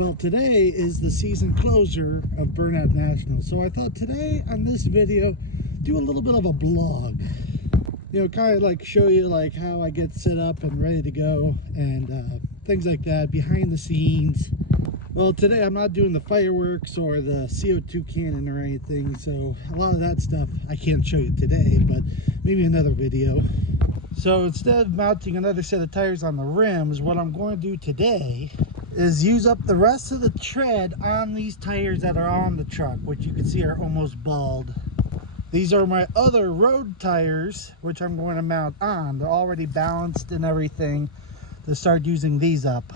Well, today is the season closer of Burnout National, so I thought today on this video do a little bit of a blog. You know, kind of like show you like how I get set up and ready to go and things like that, behind the scenes. Well, today I'm not doing the fireworks or the CO2 cannon or anything, so a lot of that stuff I can't show you today, but maybe another video. So instead of mounting another set of tires on the rims, what I'm going to do today is use up the rest of the tread on these tires that are on the truck, which you can see are almost bald. These are my other road tires, which I'm going to mount on. They're already balanced and everything to start using these up.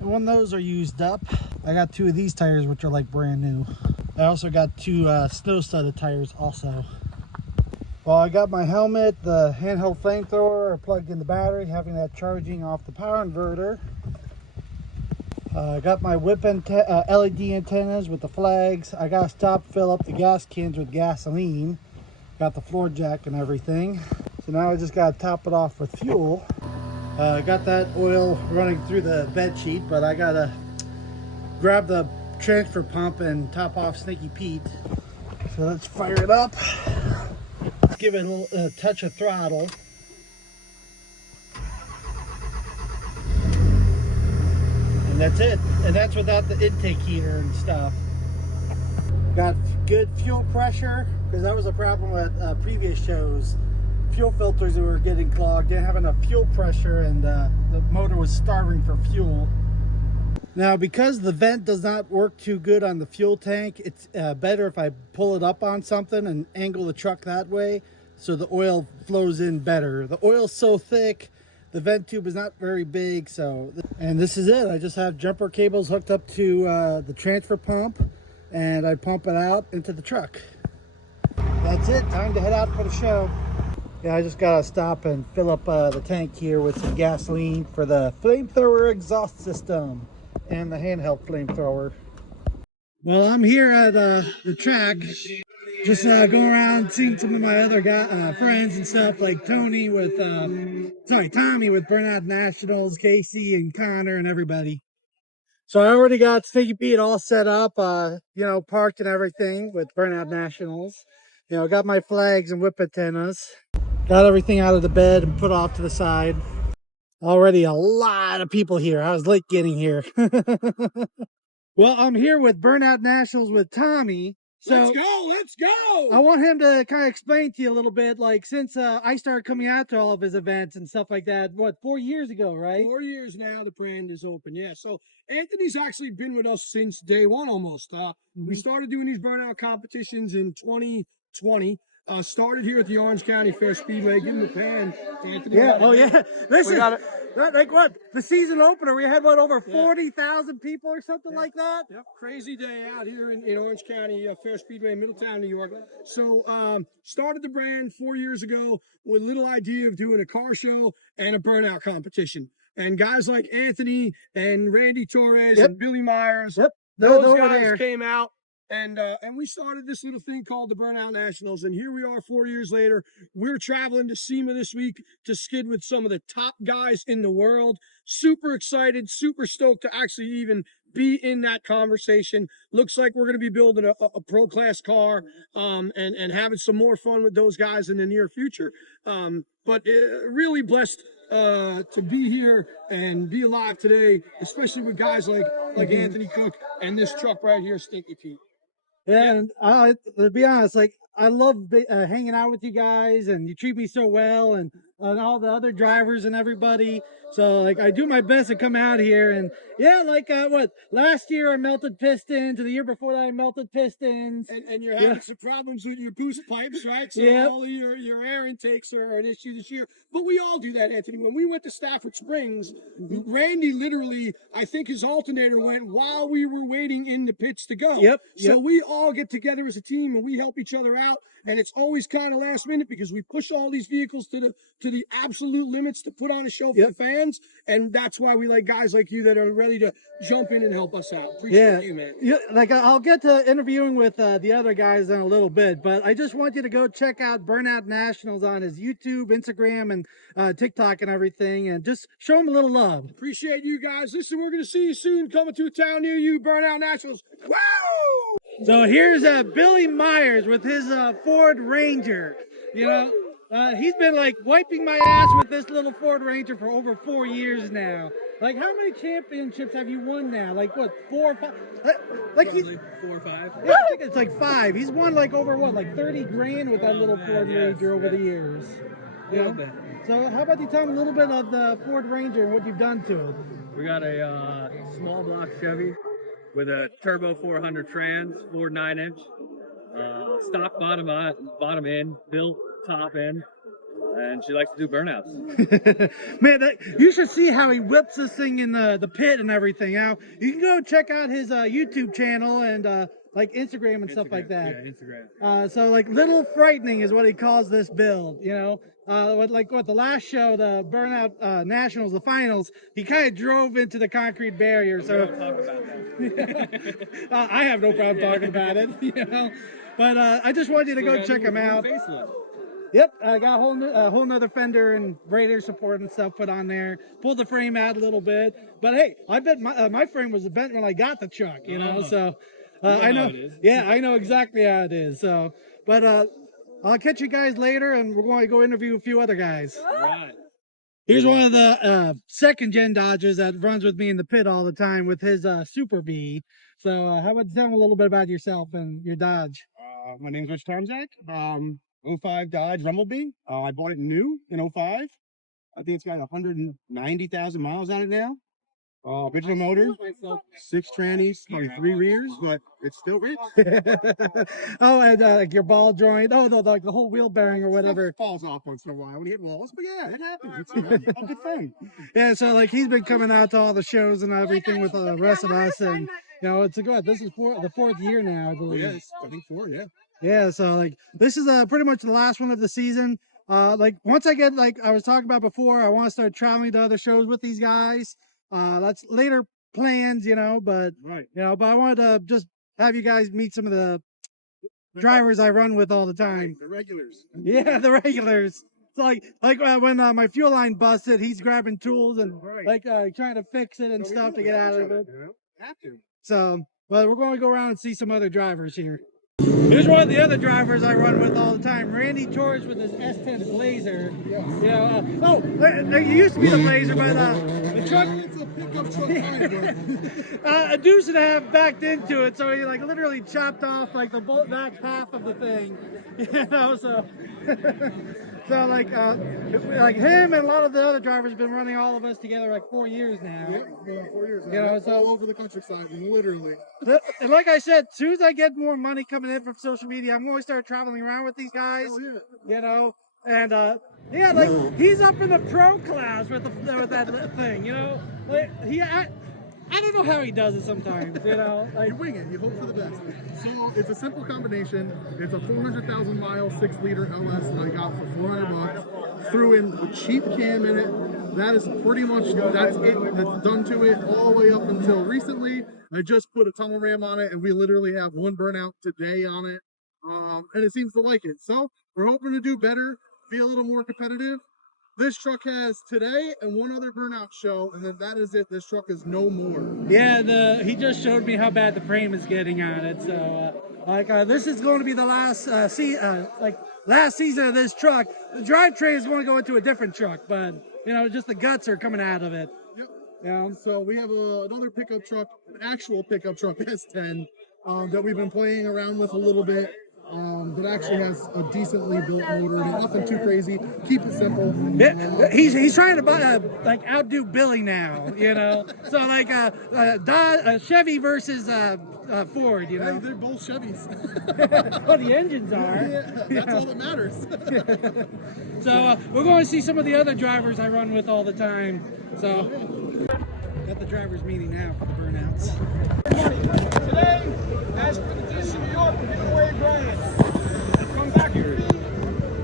And when those are used up, I got two of these tires, which are like brand new. I also got two snow studded tires also. Well, I got my helmet, the handheld flamethrower plugged in the battery, having that charging off the power inverter. I got my whip LED antennas with the flags. I got to stop, fill up the gas cans with gasoline. Got the floor jack and everything. So now I just got to top it off with fuel. Got that oil running through the bed sheet, but I got to grab the transfer pump and top off Stinky Pete. So let's fire it up. Give it a little touch of throttle. That's it, and that's without the intake heater and stuff. Got good fuel pressure, because that was a problem with previous shows. Fuel filters that were getting clogged, didn't have enough fuel pressure, and the motor was starving for fuel. Now, because the vent does not work too good on the fuel tank, it's better if I pull it up on something and angle the truck that way, so the oil flows in better. The oil's so thick, the vent tube is not very big, so, and this is it. I just have jumper cables hooked up to the transfer pump, and I pump it out into the truck. That's it, time to head out for the show. Yeah, I just gotta stop and fill up the tank here with some gasoline for the flamethrower exhaust system and the handheld flamethrower. Well, I'm here at the track, just going around seeing some of my other friends and stuff, like Tommy with Burnout Nationals, Casey and Connor and everybody. So I already got Stinky Pete all set up, you know, parked and everything with Burnout Nationals. You know, got my flags and whip antennas. Got everything out of the bed and put off to the side. Already a lot of people here. I was late getting here. Well, I'm here with Burnout Nationals with Tommy. So let's go. I want him to kind of explain to you a little bit, like, since I started coming out to all of his events and stuff like that, what, 4 years ago, right? 4 years now the brand is open. Yeah, so Anthony's actually been with us since day one almost. We started doing these burnout competitions in 2020. Started here at the Orange County Fair Speedway. Give him a hand, Anthony. Yeah. Oh yeah. Listen, like what? The season opener, we had what, over 40,000 people or something like that. Yep. Crazy day out here in Orange County Fair Speedway, Middletown, New York. So started the brand 4 years ago with a little idea of doing a car show and a burnout competition. And guys like Anthony and Randy Torres and Billy Myers, those guys came out. And we started this little thing called the Burnout Nationals. And here we are 4 years later. We're traveling to SEMA this week to skid with some of the top guys in the world. Super excited, super stoked to actually even be in that conversation. Looks like we're going to be building a pro-class car and having some more fun with those guys in the near future. But really blessed to be here and be alive today, especially with guys like Anthony Cook and this truck right here, Stinky Pete. Yeah, and to be honest, like, I love hanging out with you guys, and you treat me so well, and all the other drivers and everybody. So, like, I do my best to come out here, and yeah, like, what, last year I melted pistons, and the year before that I melted pistons. And you're having some problems with your boost pipes, right? So all of your air intakes are an issue this year. But we all do that, Anthony. When we went to Stafford Springs, Randy literally, I think his alternator went while we were waiting in the pits to go. So we all get together as a team and we help each other out. And it's always kind of last minute because we push all these vehicles to the absolute limits to put on a show for the fans. brands, and that's why we like guys like you that are ready to jump in and help us out. Appreciate you, man. Yeah, like I'll get to interviewing with the other guys in a little bit, but I just want you to go check out Burnout Nationals on his YouTube, Instagram, and TikTok and everything, and just show him a little love. Appreciate you guys. Listen, we're gonna see you soon. Coming to a town near you, Burnout Nationals. Woo! So here's Billy Myers with his Ford Ranger. You know, he's been like wiping my ass with this little Ford Ranger for over 4 years now. Like, how many championships have you won now? Like, what, 4 or 5? Like, Probably 4 or 5. Yeah, I think it's like 5. He's won like over what, like 30 grand with that little Ford Ranger over the years. You know? So how about you tell me a little bit of the Ford Ranger and what you've done to it? We got a small block Chevy with a turbo 400 trans, Ford 9-inch, stock bottom end, built top end, and she likes to do burnouts. Man, you should see how he whips this thing in the pit and everything. Now you can go check out his YouTube channel and like Instagram and stuff like that. Yeah, Instagram. So like Little Frightening is what he calls this build. You know, what the last show, the Burnout Nationals, the finals, he kind of drove into the concrete barrier. So We don't talk about that. I have no problem talking about it. You know, but I just wanted you to go check him out. Yep, I got a whole nother fender and radiator support and stuff put on there. Pulled the frame out a little bit, but hey, I bet my frame was bent when I got the truck. You know, so I know. Yeah, I know exactly how it is. So, but I'll catch you guys later, and we're going to go interview a few other guys. Right. Here's one of the second-gen Dodgers that runs with me in the pit all the time with his Super B. So, how about you tell me a little bit about yourself and your Dodge? My name's Rich Tarmzak. 05 Dodge Rumblebee. I bought it new in 05. I think it's got 190,000 miles on it now. Original motor, 6 trannies, probably 3 rears, but it's still rich. Oh, and like your ball joint. Oh, no, like the whole wheel bearing or whatever. Stuff falls off once in a while when you hit walls, but yeah, it happens. It's all good fun. Yeah, so like he's been coming out to all the shows and everything with the rest of us, and you know, it's a good. This is the 4th year now, I believe. Yes, I think 4, yeah. Yeah, so like this is pretty much the last one of the season. Like once I get, like I was talking about before, I want to start traveling to other shows with these guys. That's later plans, you know, but Right. you know, but I wanted to just have you guys meet some of the drivers I run with all the time. The regulars. Yeah, the regulars. So like when my fuel line busted, he's grabbing tools and Right. like trying to fix it and So we stuff do to get have out each of other, it. you know? Have to. So, but we're going to go around and see some other drivers here. Here's one of the other drivers I run with all the time, Randy Torres with his S10 Blazer. Yes. You know, it used to be the Blazer, but the truck, It's a pickup truck kind of. a deuce and a half backed into it, so he like literally chopped off like the back half of the thing. You know, so so like him and a lot of the other drivers have been running all of us together like 4 years now. Yeah, 4 years. You know, so all over the countryside, literally. And like I said, as soon as I get more money coming in from social media, I'm going to start traveling around with these guys. Oh, yeah. You know, and yeah, like he's up in the pro class with that thing. You know, like I don't know how he does it sometimes. You know, like You wing it. You hope for the best. So it's a simple combination. It's a 400,000 mile 6-liter LS that I got for $400. Threw in a cheap cam in it. That is pretty much that's it. That's done to it all the way up until recently. I just put a tunnel ram on it, and we literally have 1 burnout today on it. And it seems to like it. So we're hoping to do better, be a little more competitive. This truck has today and 1 other burnout show, and then that is it. This truck is no more. yeah, he just showed me how bad the frame is getting on it. So this is going to be the last last season of this truck. The drivetrain is going to go into a different truck, but you know, just the guts are coming out of it. Yep. Yeah. So we have another pickup truck, an actual pickup truck S10 that we've been playing around with a little bit. That actually has a decently built motor, nothing too crazy. Keep it simple. Yeah, he's trying to like outdo Billy now, you know. So like Chevy versus Ford, you know. Hey, they're both Chevys. Well, the engines are. Yeah, that's all that matters. So we're going to see some of the other drivers I run with all the time. So got the drivers meeting now for the burnouts. Today, as for the DC New York, we're giving away brands. Come back here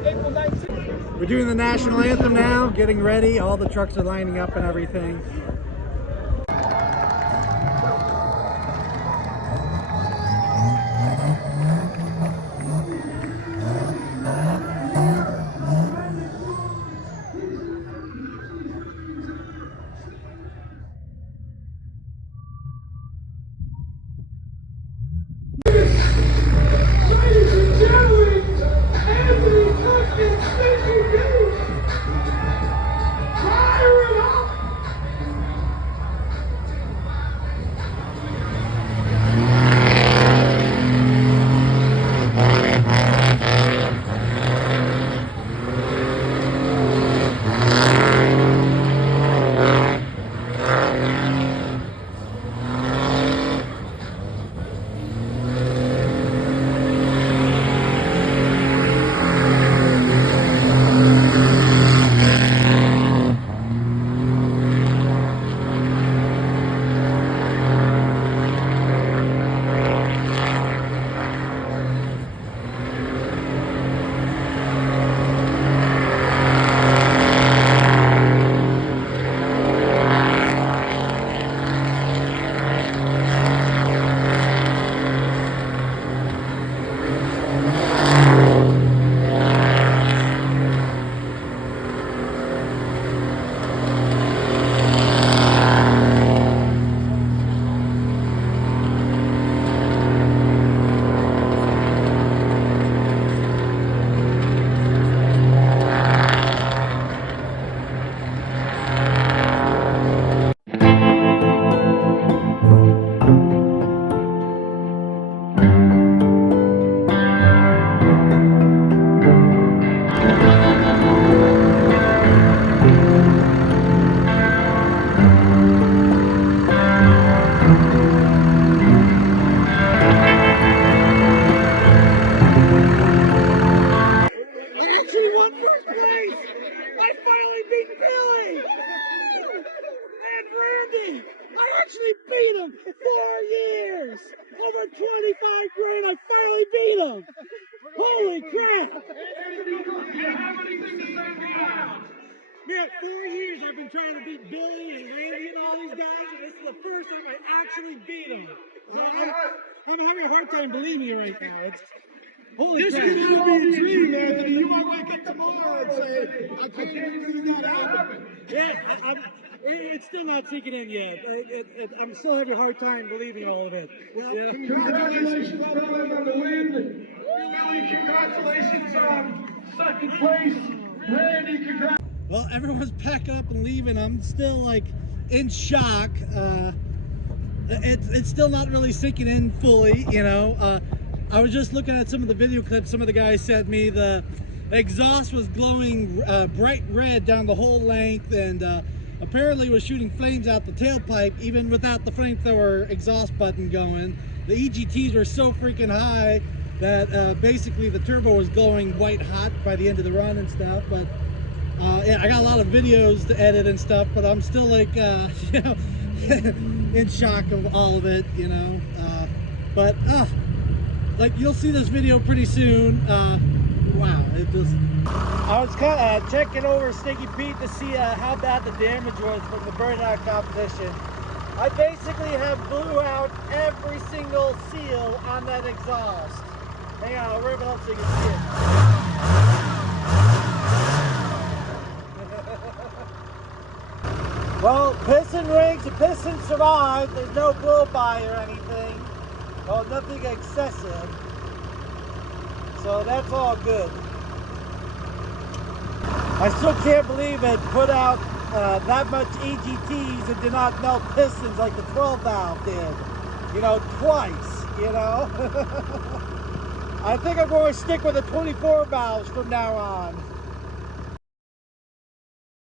April 19th. We're doing the national anthem now, getting ready. All the trucks are lining up and everything. Holy crap! Man, 4 years I've been trying to beat Billy and Randy and all these guys, and this is the first time I actually beat them. So I'm having a hard time believing it right now. Holy crap. This is going to be a dream, Anthony. You might wake up tomorrow and say, I can't even believe that happened. Yeah, it's still not sinking in yet. I'm still having a hard time believing all of it. Well, yeah. Congratulations, brother, on the win. Billy, congratulations on second place. Randy, congratulations. Well, everyone's packing up and leaving. I'm still like in shock. It's still not really sinking in fully, you know. I was just looking at some of the video clips some of the guys sent me. The exhaust was glowing bright red down the whole length, and apparently was shooting flames out the tailpipe even without the flamethrower exhaust button going. The EGTs were so freaking high that basically the turbo was glowing white hot by the end of the run and stuff. But yeah, I got a lot of videos to edit and stuff, but I'm still like you know, in shock of all of it, you know. But like, you'll see this video pretty soon. Wow, it just... I was kind of checking over Stinky Pete to see how bad the damage was from the Burnout competition. I basically have blew out every single seal on that exhaust. Hang on, I'll rip it up so you can see it. Well, piston rings, the piston survived. There's no blow-by or anything. Well, nothing excessive. So that's all good. I still can't believe it put out that much EGTs and did not melt pistons like the 12 valve did. You know, twice, you know. I think I'm going to stick with the 24 valves from now on.